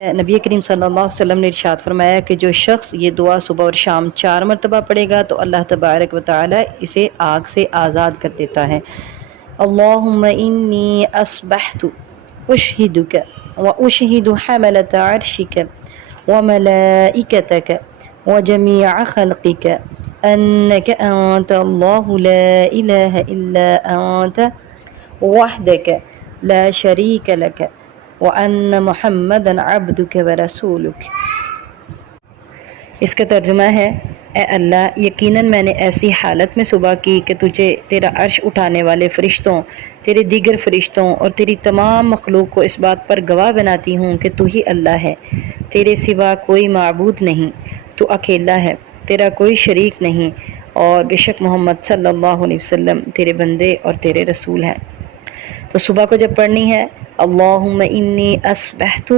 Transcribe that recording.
नबी करीम सल्लल्लाहु अलैहि वसल्लम ने इरशाद फरमाया कि जो शख्स ये दुआ सुबह और शाम 4 मरतबा पढ़ेगा तो अल्लाह तबारक व तआला इसे आग से आज़ाद कर देता है। अल्लाहुम्मा इन्नी अस्बहतु उशहिदुका व उशहिदु हमलत अर्शिका व मलाइकतका व जमीअ खल्क़िका अन्नका अंत अल्लाहु ला इलाहा इल्ला अंत वहदका ला शरीक लक व अन्न मुहम्मदन अब्दुक व रसूलुक। इसका तर्जुमा है, ए अल्लाह, यकीनन मैंने ऐसी हालत में सुबह की कि तुझे तेरा अर्श उठाने वाले फ़रिश्तों, तेरे दीगर फ़रिश्तों और तेरी तमाम मखलूक को इस बात पर गवाह बनाती हूँ कि तू ही अल्लाह है, तेरे सिवा कोई माबूद नहीं, तू अकेला है, तेरा कोई शरीक नहीं, और बेशक मोहम्मद सल्लल्लाहु अलैहि वसल्लम तेरे बंदे और तेरे रसूल हैं। तो सुबह को जब पढ़नी है, अल्लाहुम्मा इन्नी अस्बहतु